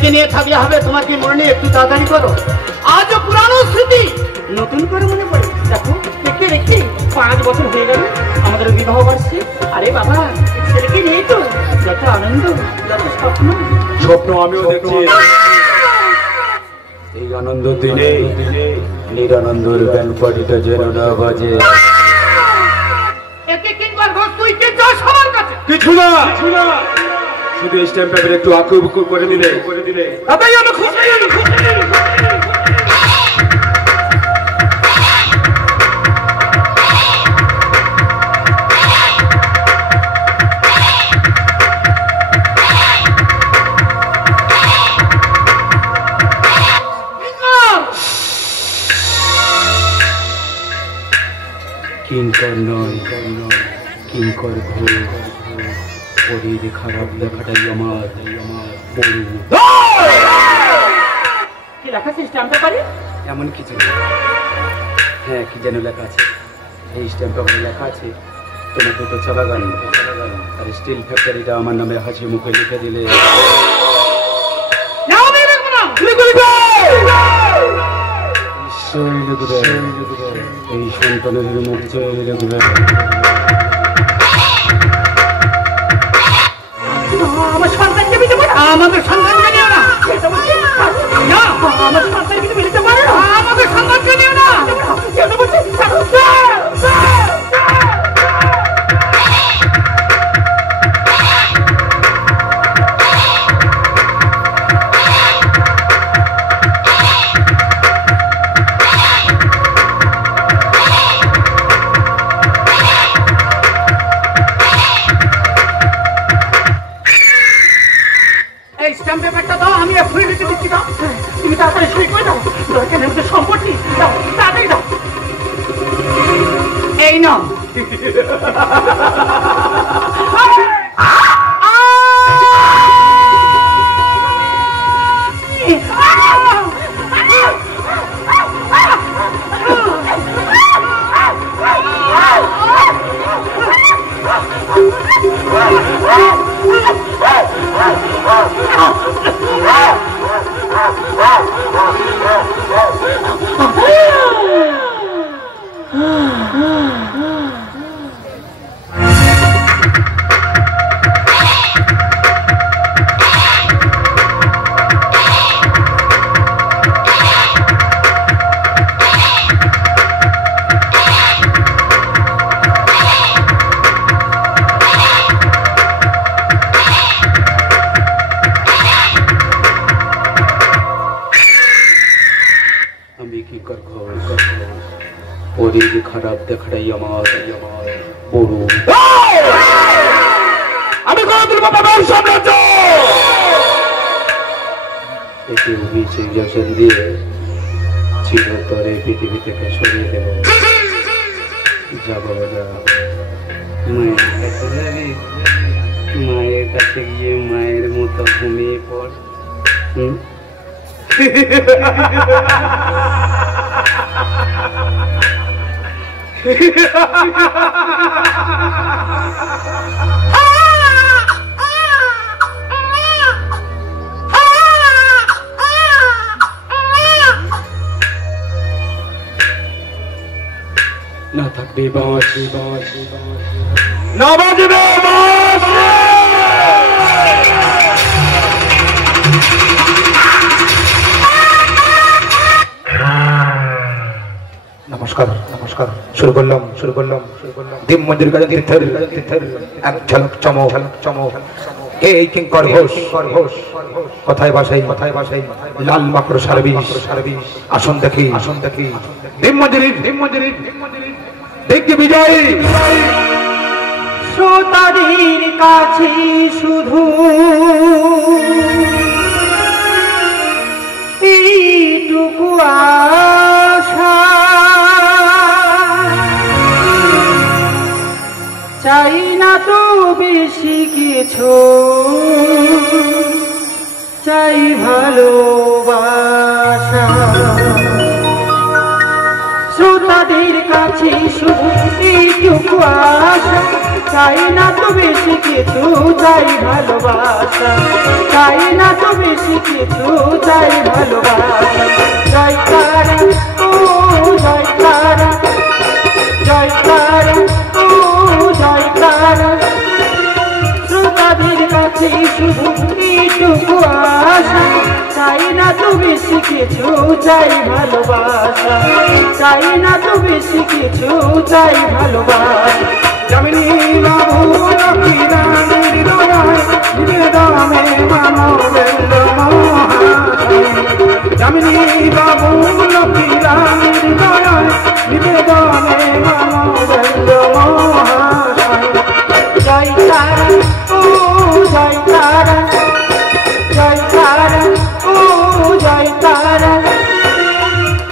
মেয়েকে নিয়ে থাকলে হবে, তোমার কি মনে নেই? একটু তাড়াতাড়ি করো, আজও পুরানো স্মৃতি নতুন করে মনে পড়ে। দেখো দেখতে দেখতে 5 বছর হয়ে গেল আমাদের বিবাহ বার্ষিক। আরে বাবা, ছেলেকে নিয়ে তো যত আনন্দ, যত স্বপ্ন। স্বপ্ন আমিও দেখছি। এই আনন্দ দিনে নিরানন্দর ব্যান্ডপাটিটা যেন না বাজে। একে কিংবার ঘর তুই কে চাস আমার কাছে? কিছু না, শুধু স্ট্যাম্প পেপারে একটু আঁকুবুকু করে দিলে তাতেই আমি খুশি। কিঙ্কর নয়, কিঙ্কর ঘোর, শরীর খারাপ দেখাটাই আমার কি লেখা আছে স্ট্যাম্প পেপারে? এমন কিছু না। হ্যাঁ, কি যেন লেখা আছে, এই স্ট্যাম্প পেপারে লেখা আছে তোমার দুটো চা বাগান আর স্টিল ফ্যাক্টরিটা আমার নামে হাসি মুখে লিখে দিলে এই সন্তানের মুখ চলে লিখবে। আমার সন্তানকে দিতে পারে, আমাদের সন্তানকে নিও না। আমার সন্তানকে দিতে পারে, আমাদের সন্তানকে নিও না। সম্পত্তি দাও, তাড়াতাড়ি দাও। এই নাও। খারাপ দেখাটাই আমার বড়। আমি সাম্রাজ্য একে ইঞ্জেকশন দিয়ে চিরতরে পৃথিবী থেকে সরিয়ে দেব। যাবো মায়ের কাছে গিয়ে মায়ের মতো ঘুমিয়ে পড়। না থাকবে বাঁশি না বাজবে নমস্কার শুরু করলাম দিম মন্দির কাজে তীর্থের এক ঝলক চমক কে এই কিঙ্কর ঘোষ কথায় ভাষাই লাল মাকড় সার্ভিস আসন দেখি দিম মন্দির দেখি বিজয়ী শ্রোতাদের কাছে শুধু এইটুকু আশা, চাই না তো বেশি কিছু, চাই ভালোবাসা। শ্রোতাদের কাছে শুধু এইটুকু আশা, চাই না তো বেশি কিছু, চাই ভালোবাসা। চাই না তো বেশি কিছু, চাই ভালোবাসা। জয় তারা ও জয় তারা, জয় তারা ও জয় তারা। শ্রোতাদের কাছে শুধু এইটুকু আশা, চাই না তো বেশি কিছু, চাই ভালোবাসা। চাই না তো বেশি কিছু, চাই ভালোবাসা। যামিনী বাবু লক্ষ্মী রানীর দয়ায় নিবেদনে মানবেন্দ্র মহাশয়। যামিনী বাবু লক্ষ্মী রানীর দয়ায় নিবেদনে মানবেন্দ্র মহাশয়। জয় তারা ও জয় তারা, জয় তারা ও জয় তারা।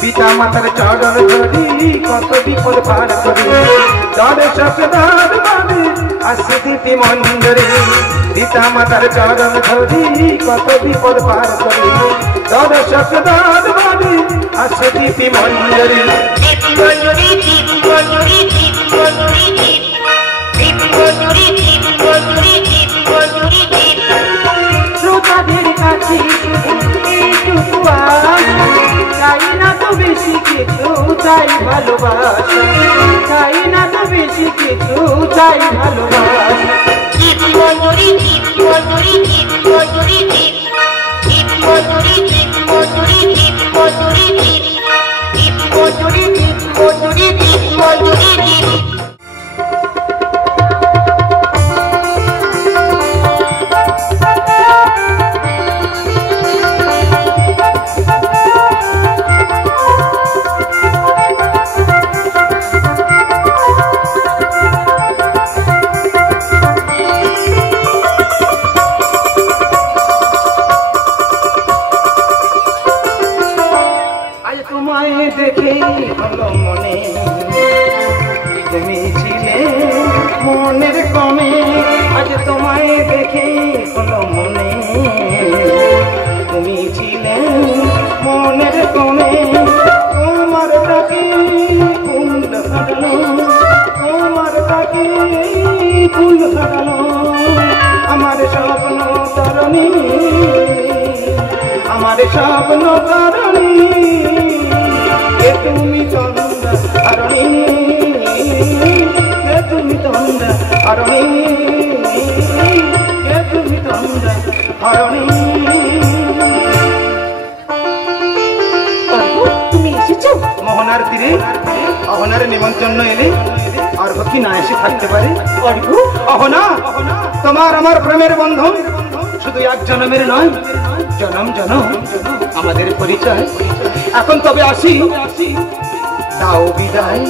পিতা মাতার চরণ ধরি কত বিপদ পার করি, দর্শক দাদ বাদে আসে দিতি মঞ্জরি। পিতা মাতার চরণ ধরি কত বিপদ পার করি, দর্শক দাদ বাদে আসে দিতি মঞ্জরি। শ্রোতাদের কাছে এইটুকু আশা, চাই না তো বেশি কিছু, চাই ভালোবাসা। চাই না তো বেশি কিছু, চাই ভালোবাসা। দেখে হলো মনে তুমি ছিলে মনের কমে। আজ তোমায় দেখে হলো মনে তুমি ছিলে মনের কমে। তোমার তাকে ফুল সাজানো, তোমার তাকে ফুল সাজানো আমার স্বপ্ন তরণী, আমার স্বপ্ন তরণী। তুমি তন্দ্রা হারণী, তুমি তন্দ্রা হারণী, তুমি তন্দ্রা হারণী। তুমি এসেছো মোহনার তীরে অহনার নিমন্ত্রণ এলে আর কি না এসে থাকতে পারে? অহনা, তোমার আমার প্রেমের বন্ধন শুধু এক জন্মের নয়, জনম জনম আমাদের পরিচয়। এখন তবে আসি, দাও বিদায়।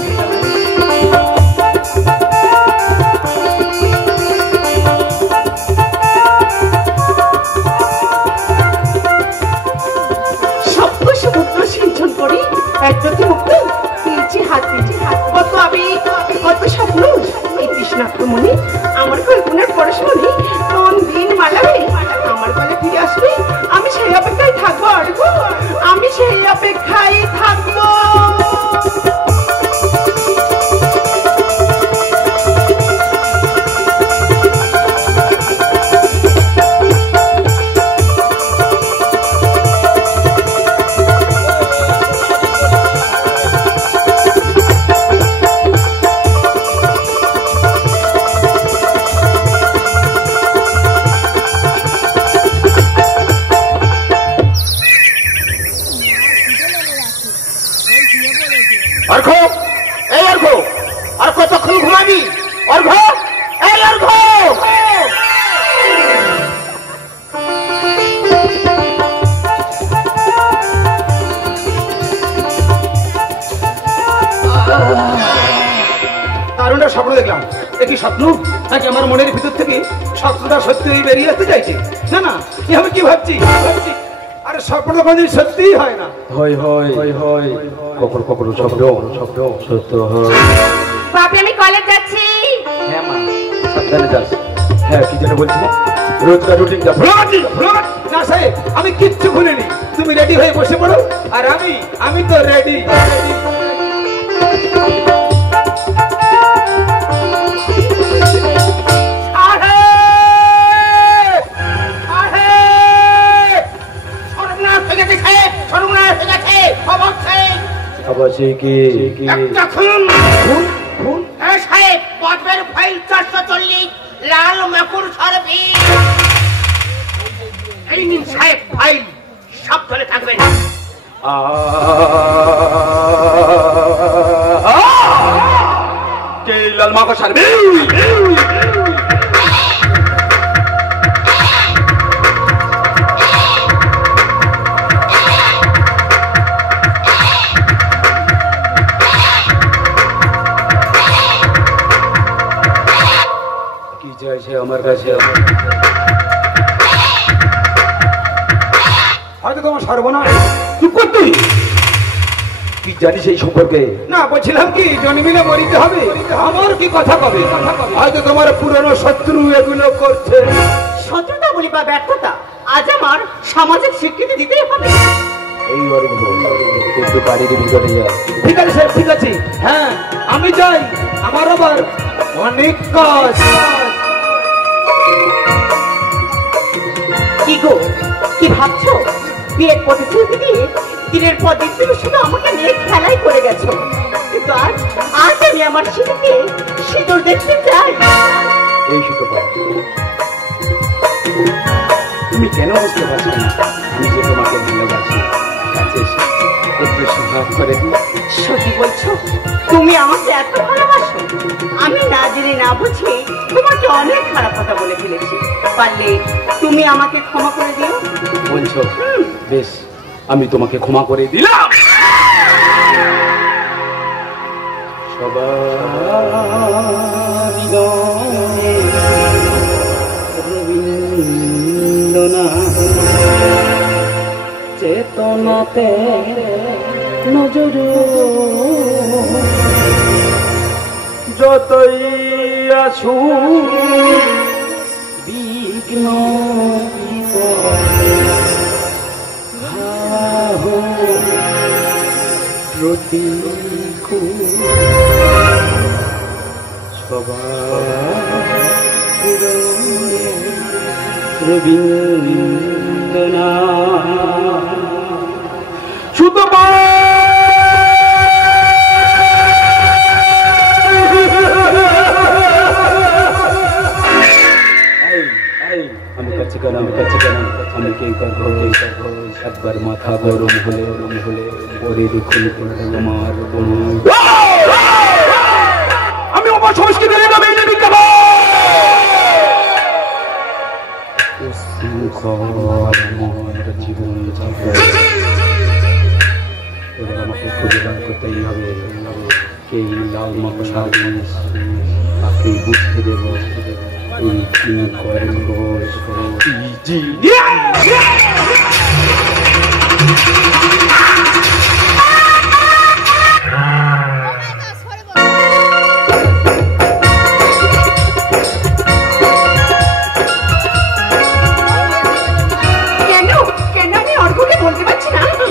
সভ্য সমুদ্র সিঞ্চন করি একদতি মুক্ত পেয়েছি হাত, কত আবেগ, কত স্বপ্ন। এই তৃষ্ণাক্ত মনে আমার কল্পনার পরশমণি কোন দিন মালাবে আমার গলে ফিরে আসবে। আমি সেই অপেক্ষায় থাকবো, আমি সেই অপেক্ষায় থাকবো। অর্ঘ, এই অর্ঘ, আর কতক্ষণ ঘুমাবি? অর্ঘ, এই অর্ঘ। দারুণটা স্বপ্ন দেখলাম। একই স্বপ্ন নাকি আমার মনের ভিতর থেকে স্বপ্নটা সত্যি হয়ে বেরিয়ে আসতে চাইছে? না না, আমি কি ভাবছি? আরে স্বপ্ন কোনদিন সত্যিই হয় না। হয় হয় হয় হয়, কখনো কখনো স্বপ্ন স্বপ্ন সত্য হয়। বাপি আমি কলেজ যাচ্ছি। হ্যাঁ মা, সাবধানে যাস। হ্যাঁ কি যেন বলছিলে? রোজকার রুটিন যা না সাহেব, আমি কিচ্ছু ভুলিনি। তুমি রেডি হয়ে বসে পড়ো, আর আমি তো রেডি। আছে কি? একটা খুন খুন সাহেব, পদ্মের ফাইল 440, লাল মাকুর সার্ভি। এই নিন সাহেব ফাইল, সাবধানে থাকবেন। কে লাল মাকুর সার্ভি? কি চাইছে আমার কাছে? হয়তো তোমার সর্বনাশ। চুপ কর তুই। কি জানিস এই সম্পর্কে? না, বলছিলাম কি জন্মিলে মরিতে হবে, আমার কি কথা কবে? হয়তো তোমার পুরনো শত্রু এগুলো করছে। শত্রুতা বলি বা ব্যর্থতা, আজ আমার সামাজিক স্বীকৃতি দিতেই হবে। এই অর্ঘ একটু বাড়ির ভিতরে যা। ঠিক আছে স্যার, ঠিক আছে। হ্যাঁ, আমি যাই, আমার আবার অনেক কাজ। কি গো, কি ভাবছো? বিয়ের প্রতিশ্রুতি দিয়ে দিনের পর দিন তুমি শুধু আমাকে নিয়ে খেলাই করে গেছো, কিন্তু আজ আমি আমার স্মৃতিতে সিঁদুর দেখতে চাই। এই সুতপা, তুমি কেন বুঝতে পারছো না আমি যে তোমাকে ভালোবাসি? কাছে এসে একটু সহায় করে দিই। সত্যি বলছো? তুমি আমাকে এত ভালোবাসো? আমি না জেনে না বুঝে তোমাকে অনেক খারাপ কথা বলে ফেলেছি। পারলে তুমি আমাকে ক্ষমা করে দিও। বলছো? বেশ, আমি তোমাকে ক্ষমা করে দিলাম। চেতনাতে নজর যতই আছু বিঘ্ন প্রতিকূল রবীন্দ্রনা শুধু আমি কাছে কেন আমি কে করবো একবার মাথা গরম হলে পরে দেখুন আমার আমি আমার সংস্কৃতি জীবন এবার আমাকে খুঁজে বার করতেই হবে। কে লাল মশা তাকে বুঝতে দেব এই কি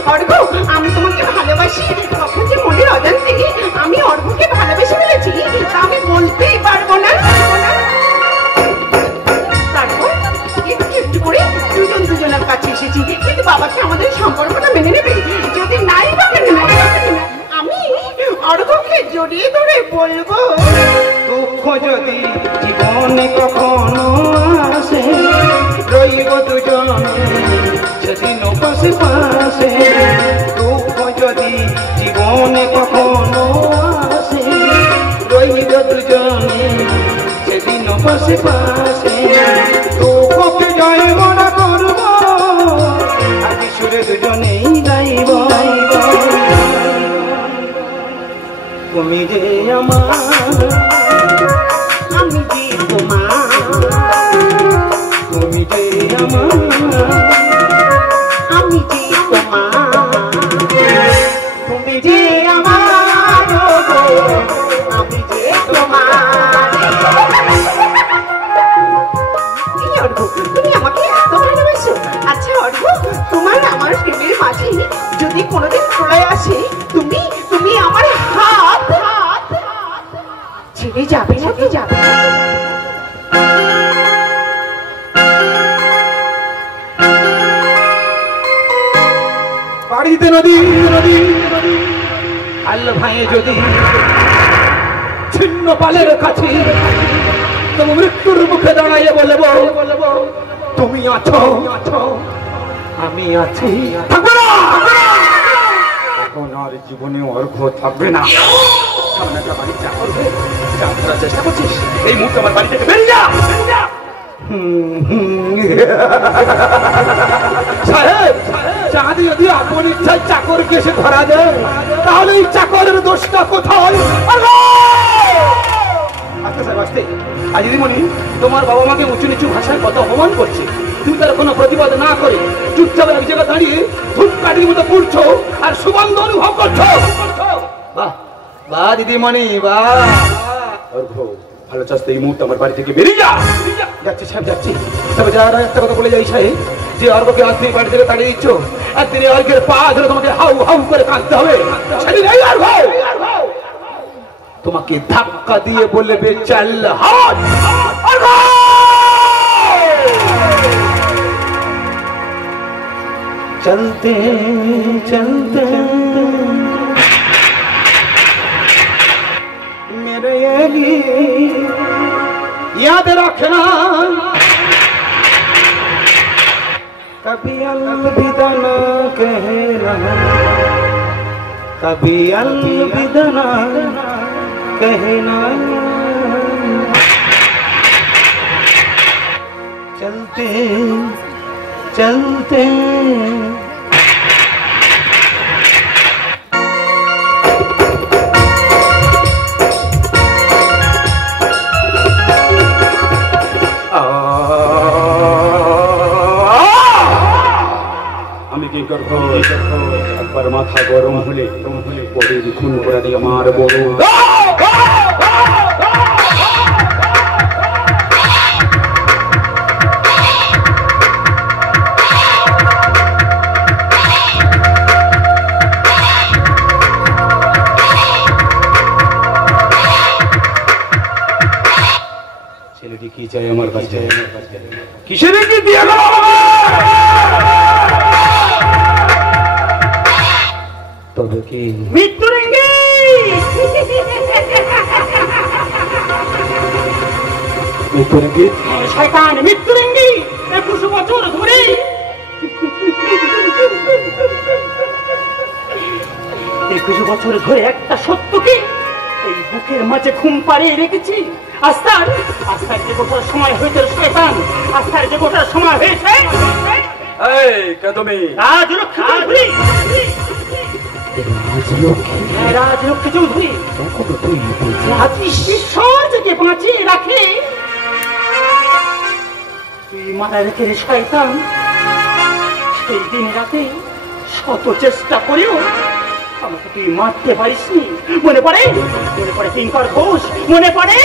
করব। আমি তোমাকে ভালোবাসি, তখন যে মনের অজান্তে আমি অর্ঘ্যকে ভালোবেসে ফেলেছি, তা আমি বলতেই পারবো না। তারপর একটু করে দুজনের কাছে এসেছি, কিন্তু বাবাকে আমাদের সম্পর্কটা মেনে নেবে? যদি নাই বা মেনে নেবে, আমি অর্ঘ্যকে জড়িয়ে ধরে বলবো, দুঃখ যদি জীবনে কখনো আসে, রইব দুজনে সেদিন পাশে পাশে। দুঃখ যদি জীবনে কখনো আসে, রইব দুজনে সেদিন পাশে পাশে। দুঃখকে জয় মনে করব, আজ সুরে দুজনেই গাইব। তুমি যে আমার, আমি যে তোমার, তুমি যে আমার, আমি যে তোমার, তুমি যে আমার, আমি যে তোমার। তুমি আমাকে এত ভালোবাসো? আচ্ছা অর্ঘ্য, তোমার আমার প্রেমের মাঝে যদি কোনোদিন প্রলয় আসে, তুমি আমার হাত ছেড়ে যাবে নাকি? যাবে বাড়িতে নদী পাল ভাঙে যদি ছিন্ন পালের কাছে তবু মৃত্যুর মুখে দাঁড়াইয়ে বলবো তুমি আছো আমি আছি। থাকবে না, এখন আর জীবনে অর্ঘ থাকবে না। সামনে একটা বাড়ি যা করবে, যা করার চেষ্টা করছিস, এই মুহূর্তে আমার বাড়ি থেকে বেরিয়ে যা। সাহেব, চাঁদ যদি আপন ইচ্ছায় চাকরকে এসে ধরা দেয় তাহলে এই চাকরের দোষটা কোথায়? আচ্ছা সাহেব, আসতে আর দিদিমণি, তোমার বাবা মাকে উঁচু নিচু ভাষায় কত অপমান করছে, তুমি তার কোনো প্রতিবাদ না করে চুপচাপ এক জায়গায় দাঁড়িয়ে ধূপকাঠির মতো পুড়ছো আর সুগন্ধ অনুভব করছো। বাহ বাহ দিদিমণি, বাহ। ভালো চাষতে এই মুহূর্তে আমার বাড়ি থেকে বেরিয়ে যা। যাচ্ছি সাহেব, যাচ্ছি। তবে যারা একটা কথা বলে যাই সাহেব, যে অর্ঘকে আজ তুমি বাড়ি থেকে তাড়িয়ে দিচ্ছ, একদিনে অর্ঘের পা ধরে তোমাকে হাউ হাউ করে কাঁদতে হবে। তোমাকে ধাক্কা দিয়ে বলবে চল হাট। চলতে চলতে मेरे याद रखना कभी अलविदा न कहना, कभी अलविदा न कहना। चलते चलते একবার মাথা গরম হলে পরে খুন করে দিয়ে আমার বড় ছেলেটি কি চাই আমার কাছে, কিসের কি দিয়ে গেল? তবে কি মৃত্যুর ইঙ্গিত? মৃত্যুর ইঙ্গিত? শয়তান, মৃত্যুর ইঙ্গিত 21 বছর ধরে 21 বছর ধরে একটা সত্যকে এই বুকের মাঝে ঘুম পাড়িয়ে রেখেছি। আস্তার যে গোটার সময় হয়েছে শয়তান, আস্তার যে গোটার সময় হয়েছে। এই কদমে রাজলক্ষ্মী চৌধুরী ঈশ্বর থেকে বাঁচিয়ে রাখে তুই মারা রেখে রে শয়তান। সেই দিন রাতে শত চেষ্টা করেও আমাকে তুই মারতে পারিসনি। মনে পড়ে কিঙ্কর ঘোষ, মনে পড়ে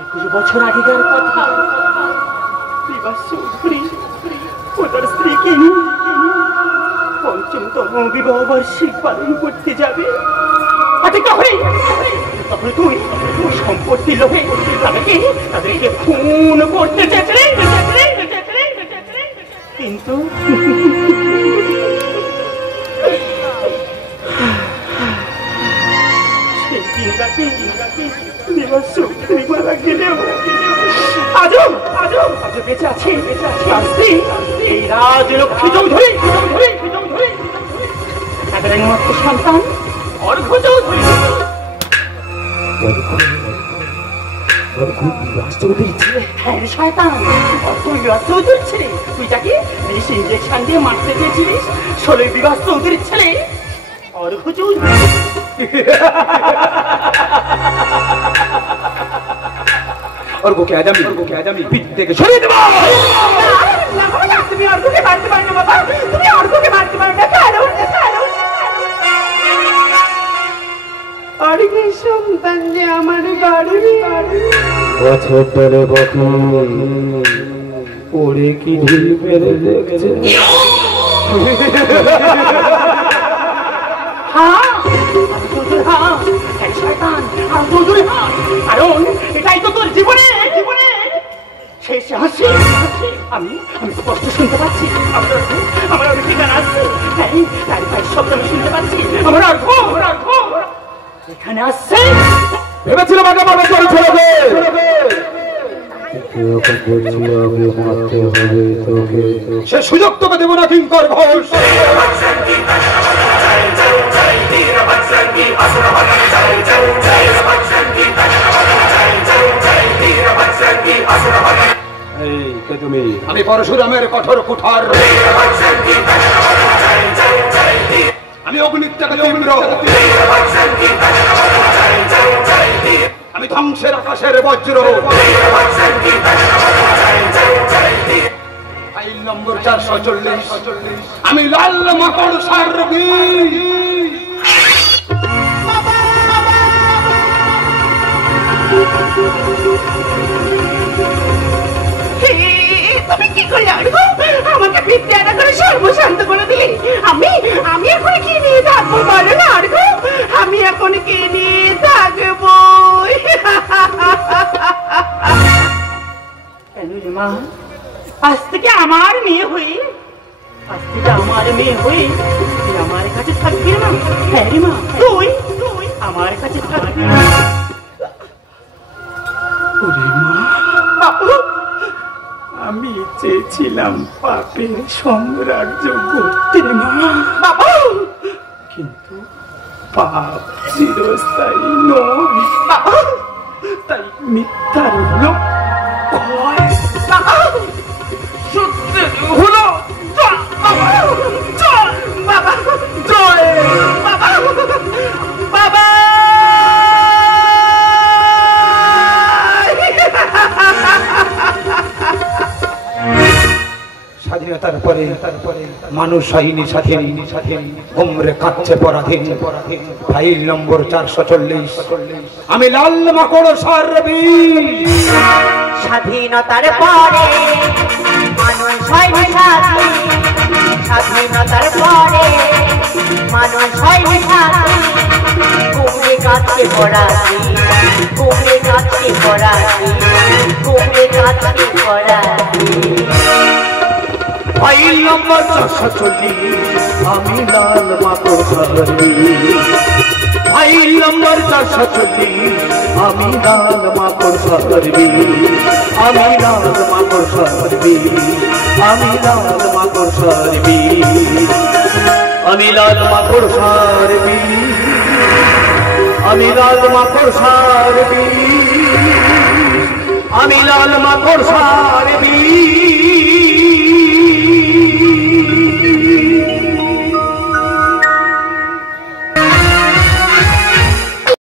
21 বছর আগেকার কথা। বিবাস চৌধুরী ও তার স্ত্রীকে পঞ্চমতম বিবাহ বার্ষিক পালন করতে যাবে। তখন তুই সম্পত্তি লোভে তাদেরকে খুন করতে চেয়েছিলি, কিন্তু সেই দিন রাতে মারা গেলেও আজও বেঁচে আছে এই রাজলক্ষ্মী চৌধুরী, তাদের একমাত্র সন্তান অর্ঘ চৌধুরী। হ্যাঁ শয়তান, বিবাস চৌধুরীর ছেলে। তুই যাকে ইঞ্জেকশন দিয়ে মারতে চেয়েছিলিস, 16 বিবাস চৌধুরীর ছেলে অর্ঘ চৌধুরী। অর্ঘকে আজ আমি পিঠ থেকে সরিয়ে দেবো। তুমি অর্ঘকে মারতে পারো না বাবা, তুমি অর্ঘকে মারতে পারো না। অর্ঘের সন্তান যে আমার বাড়ি বছর ধরে কখন পড়ে কি ঢিল ফেলে দেখছে। কারণ এটাই তো তোর জীবনে শেষে হাসি। আমি স্পষ্ট শুনতে পাচ্ছি আমার অনেক ঠিকানা আসছে। হ্যাঁ, গাড়ি পায়ের শব্দ আমি শুনতে পাচ্ছি। আমার এখানে আসছে। ভেবেছিলাম আগে মনে করে চলবে, সে সুযোগ তোকে দেবো না কিঙ্কর ঘোষ। তুমি? আমি পরশুরামের কঠোর কুঠার, আমি অগ্নিত্যাগ তীব্র, আমি ধ্বংসের আকাশের বজ্র। ফাইল নম্বর 440, আমি লাল মাকড় সারবি। তুমি কি করলে আমাকে বিদ্যাটা করে সর্বশান্ত করে দিলে? আমি এখন কি নিয়ে থাকবো বলো না? আমি এখন কি নিয়ে থাকবো? কেন রে মা, আজ থেকে আমার মেয়ে হয়ে তুই আমার কাছে থাকবি না? হ্যাঁ রে মা, তুই আমার কাছে থাকবি। আমি চেয়েছিলাম পাপের সাম্রাজ্য করতে মা, কিন্তু পাপ চিরস্থায়ী নয়, তাই মিথ্যার হলো সত্যের হলো বাবা। স্বাধীনতার পরে মানুষ হয়নি স্বাধীন, উমরে কাঁদছে পরাধীন। ফাইল নম্বর 440, আমি লাল মাকড় সারবি। স্বাধীনতার পরে মানুষ হয়নি স্বাধীন, স্বাধীনতার পরে মানুষ হয়নি স্বাধীন। কুমড়ে কাঁদছে পরাধীন, কুমড়ে কাঁদছে পরাধীন, কুমড়ে কাঁদছে পরাধীন। ফাইল নম্বর 440, আমি লাল মাকড় সারবি। ফাইল নম্বর 440, আমি লাল মাকড় সারবি। আমি লাল মাকড় সারবি, আমি লাল মাকড় সারবি, আমি লাল মাকড় সারবি, আমি লাল মাকড় সারবি, আমি লাল মাকড় সারবি।